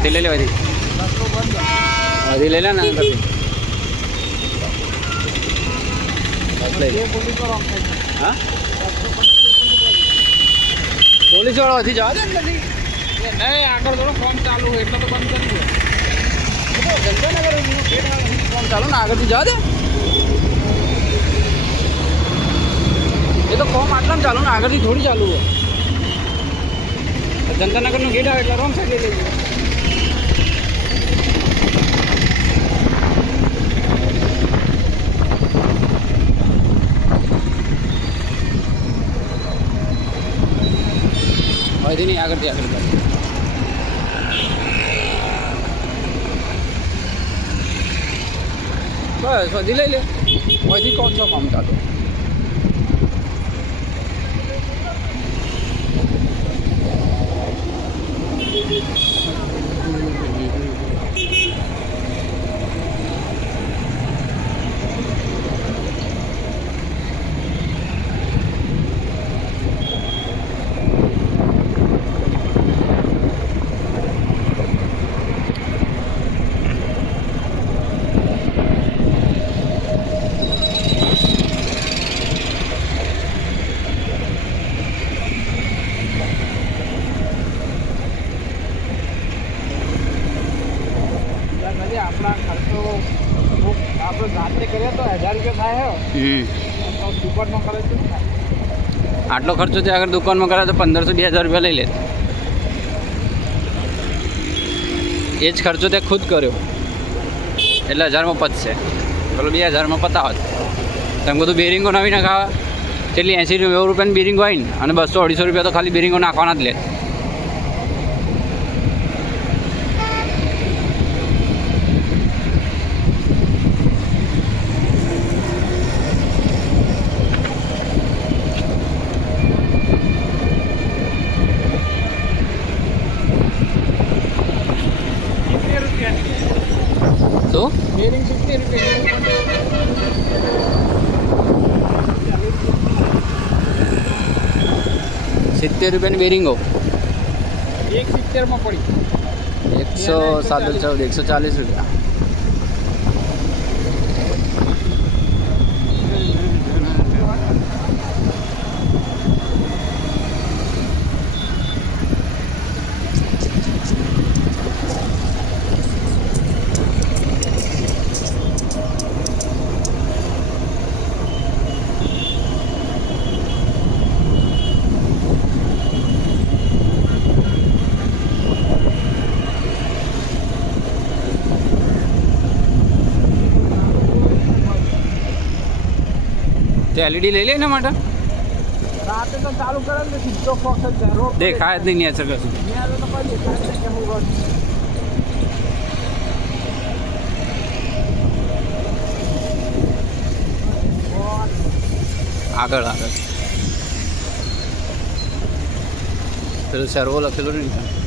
વધી લઈ લે વધી લઈ લે ને અંદરથી બસ લઈ લે હા પોલીસ વાળો હજી જવા દે ને નથી નહીં આગળ થોડો ફોર્મ ચાલુ હોય એટલે તો બંધ કરી દો જનતાનગર ફોન ચાલો ને આગળથી જવા દે એ તો ફોર્મ આટલામાં ચાલુ ને આગળથી થોડી ચાલુ હોય જનતાનગરનો ગેટ આવે એટલે રોંગ સાઈડ લઈ લેજો હજી નહીં આગળથી આગળ બસ વધી લઈ લે વધી કોણ છો કામ ચાલુ આપણા ખર્ચો આપણે જાતે કરીએ તો 1000 રૂપિયા થાય દુકાનમાં કરે છે આટલો ખર્ચો ત્યાં આગળ દુકાનમાં કરે તો 1500-2000 રૂપિયા લઈ લે એ જ ખર્ચો તે ખુદ કર્યો એટલે 1000માં પતશે પેલો 2000માં પતાવત તમે બધું બેરિંગો નવી નાખાવા કેટલી 80-90 રૂપિયાની બેરિંગો હોય ને અને 200-250 રૂપિયા તો ખાલી બેરિંગો નાખવાના જ લે તો બેરિંગ 70 રૂપિયા 70 રૂપિયાની બેરિંગો 170માં પડી 114 રૂપિયા તે એલઈડી લઈ લે એના માટે રાતે તો ચાલુ કરે ને સીધો ફોક્સ જ રોડ દેખાય જ નહીં નેચર કશું ત્યાં તો કોઈ દેખાય નહીં કે હું રોડ આગળ આગળ પેલું સર્વો લખેલું નહીં